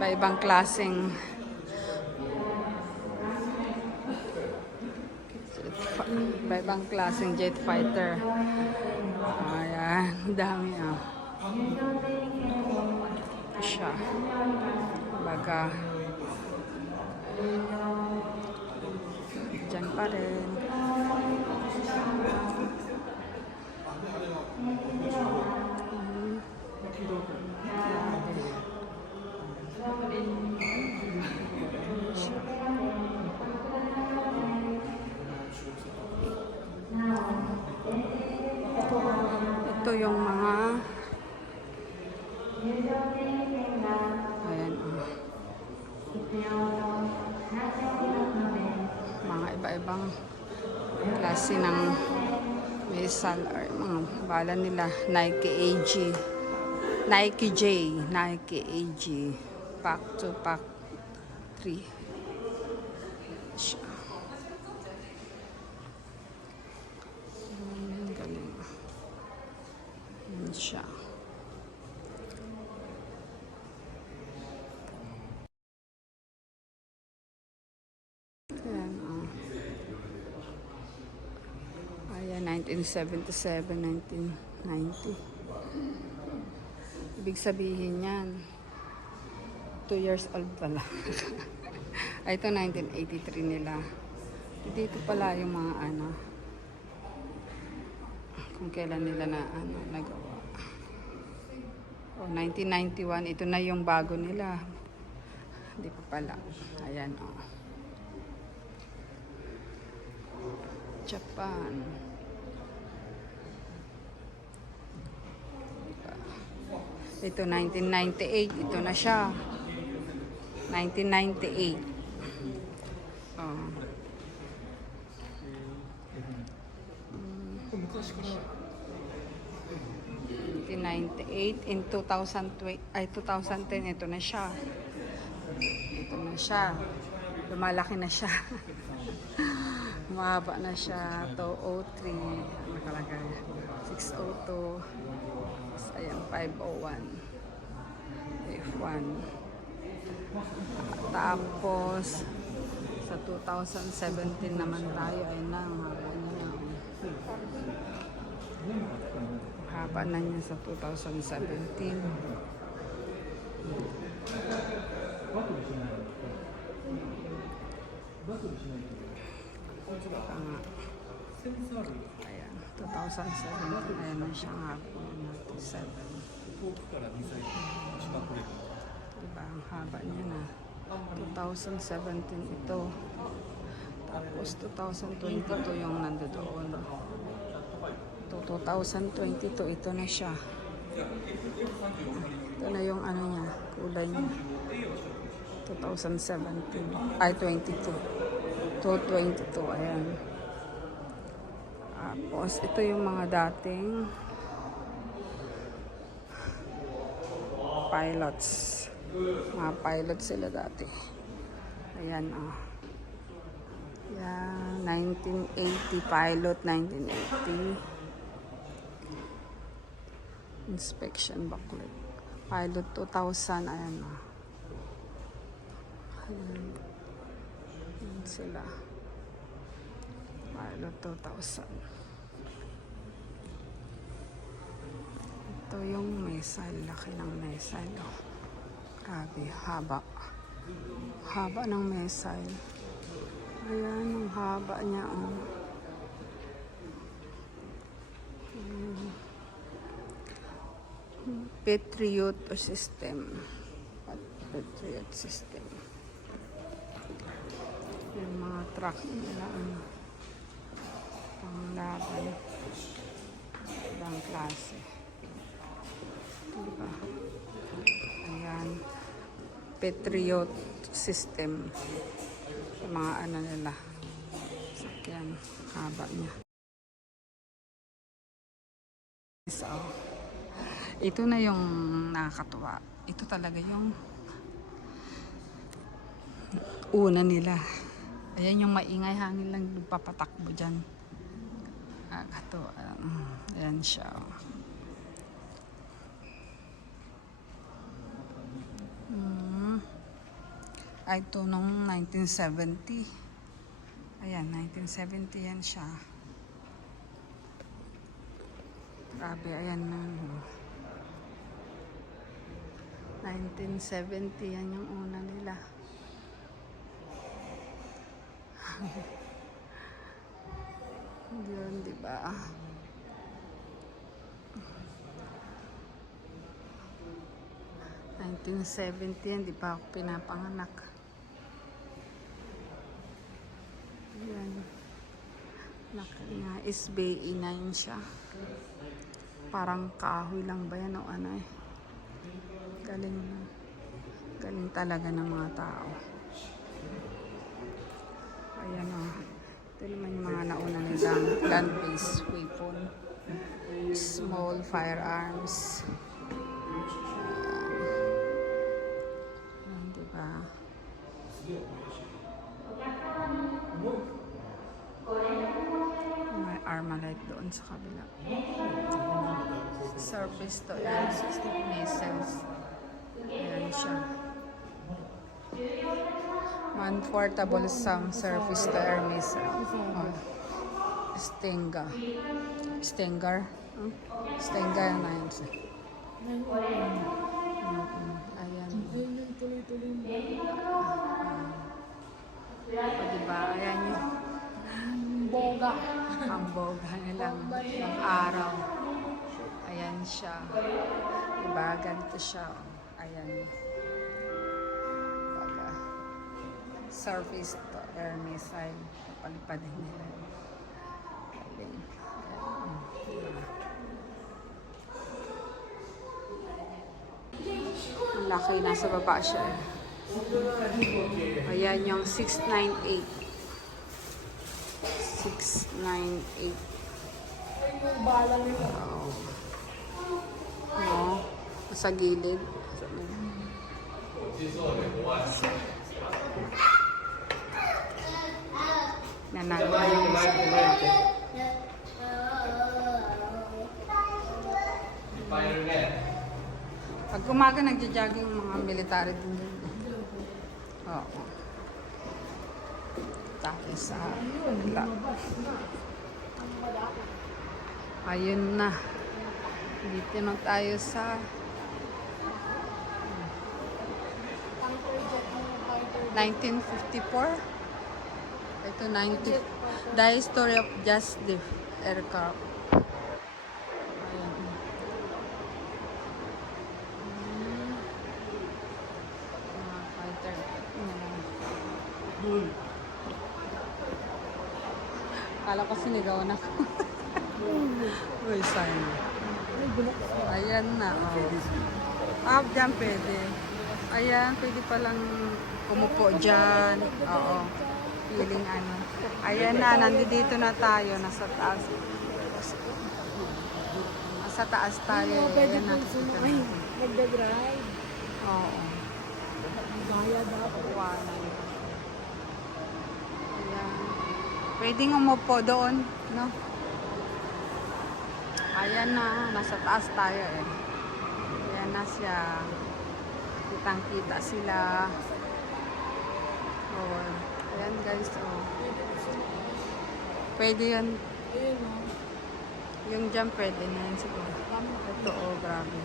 Iba-ibang klaseng iba-ibang klaseng jet fighter. Ayan, dami ah. Siya. Baga. Diyan pa rin. Ito yung mga ayan, mga iba-ibang klase ng missile or mga bala nila. Nike AG, Nike J, Nike AG, Pack 2, Pack 3. Galing. Yan siya. Ayan, ayan, 1977, 1990. Ibig sabihin yan, 2 years old pala. Ay, ito 1983 nila. Dito pala yung mga ano, kung kailan nila na ano, nagawa. O, 1991, ito na yung bago nila. Hindi pa pala. Ayan, o. Japan. Ito 1998, ito na siya. 1998. Oh. 1998 in 2020 ay 2010 ito na siya. Ito na siya. Lumalaki na siya. Mahaba na siya. 203 nakalagay. 602. Ayan, 501. F1. Tapos sa 2017 naman tayo ay haba na niya sa 2017. Ayan, 2017. Ayan na siya nga po. 7. Diba, ang haba niya na. 2017 ito. Tapos 2022 yung nandoon. 2022 ito na siya. Ito na yung ano niya, kulay niya. 2017 ay 22. 222, ayan. Tapos ito yung mga dating pilots. Mga pilots sila dati. Ayan, oh. Yan, 1980 pilot, 1980. Inspection booklet. Pilot 2000, ayan, oh. Ayan. Ayan sila. Pilot 2000. Ito yung missile. Laki ng missile, oh. Grabe, haba. Haba ng missile. Ayan, ang haba niya, oh. Patriot system. Patriot system. Yung mga truck nila, panglaban. Ibang klase. Diba? Ayan. Patriot system. Yung mga ano nila. Sakyan. Haba niya. So, ito na yung nakakatuwa. Ito talaga yung una nila. Ayan yung maingay hangin lang papatakbo dyan. Nakakatuwa. Ayan siya. Ay, ito nung 1970. Ayan, 1970 yan siya. Grabe, ayan na. 1970 yan yung una nila. Yun, di ba? $1970, di pa ako pinapanganak. Ayan. Is Bay 9 siya. Parang kahoy lang ba yan o ano eh. Galing. Galing talaga ng mga tao. Ayan o. Ito naman yung mga nauna nilang land-based weapon. Small firearms. Ayan, diba? May Armalite doon sa kabila. Surface to air missiles. Ayan siya. Man-portable surface to air missile. Oh. Stinger. Stinger? Stinger na yun siya. Ayan. O diba? Ayan yung Boga. ang boga nilang ng araw. Ayan siya. Diba? Ganito siya. Ayan. Baga. Surface to air missile. Palipad nila. Galing. Ang laki. Nasa baba siya. Ayan yung 698. 698. Wow. No, sa gilid. Nanalo yung sa gilid. Pag umaga nagja-jogging yung mga military din dun. Oo. Tayo sa kanila. Ayun na. Dito na tayo sa 1954. Ito 90. The history of just the aircraft. Ayan. Mga fighter. Kala ko sinigaw na. Uy, sana. Ayan na. Oh. Dyan pwede. Ayan, pwede palang umupo dyan. Oo. Feeling ano. Ayan na, nandito na tayo. Nasa taas. Nasa taas tayo. Ayan na. Nagda-drive. Oo. Bayad ako. Ayan. Pwedeng umupo doon, no? Ayan na, nasa taas tayo eh. Ayan na siya. Kitang-kita sila. Oh, ayan guys, oh. Pwede yan. Ayun o. Yung dyan pwede na yan siguro. Ito, oh, grabe.